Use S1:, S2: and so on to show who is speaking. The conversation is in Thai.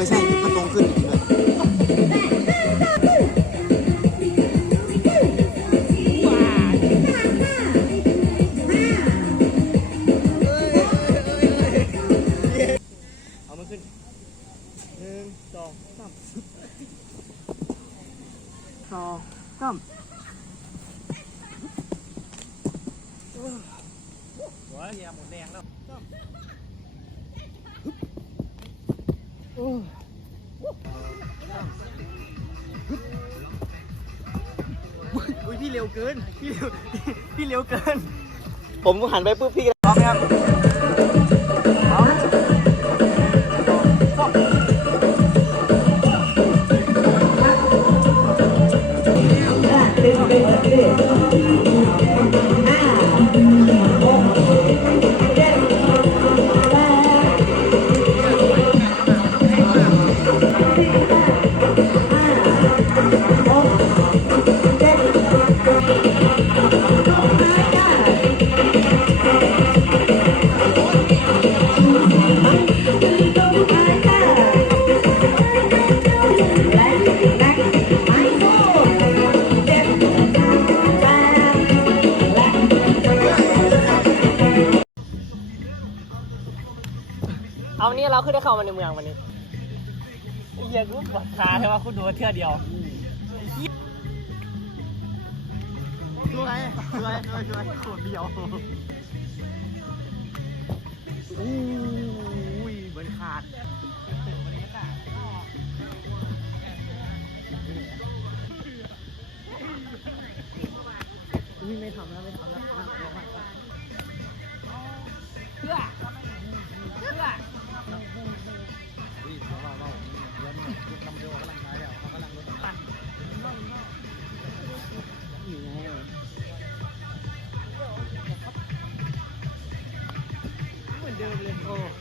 S1: อ
S2: ใช่พัดลมขึ้นจริงด้วย
S3: เอามันขึ้นหนึ่งสองสามสองสามหัวเฮียหมดแรงแล้ว อุ้ยพี่เร็วเกิน พี่เร็วพี่เร็วเกิน ผมหันไปปุ๊บพี่ก็พร้อมไหมครับ
S1: เ
S3: เอานี่เราขึ้นได้เข้ามาในเมืองวันนี้เหี้ยกูปวดขาใช่ไหมคุณดูเทื่อเดียวช่วยช่วยช่วยช่วยขวดเดียวอู้ยเหมือนขาดอุ้ยไม่ทำแล้วไม่ทำแล้วนั่อ
S1: เ
S3: หมื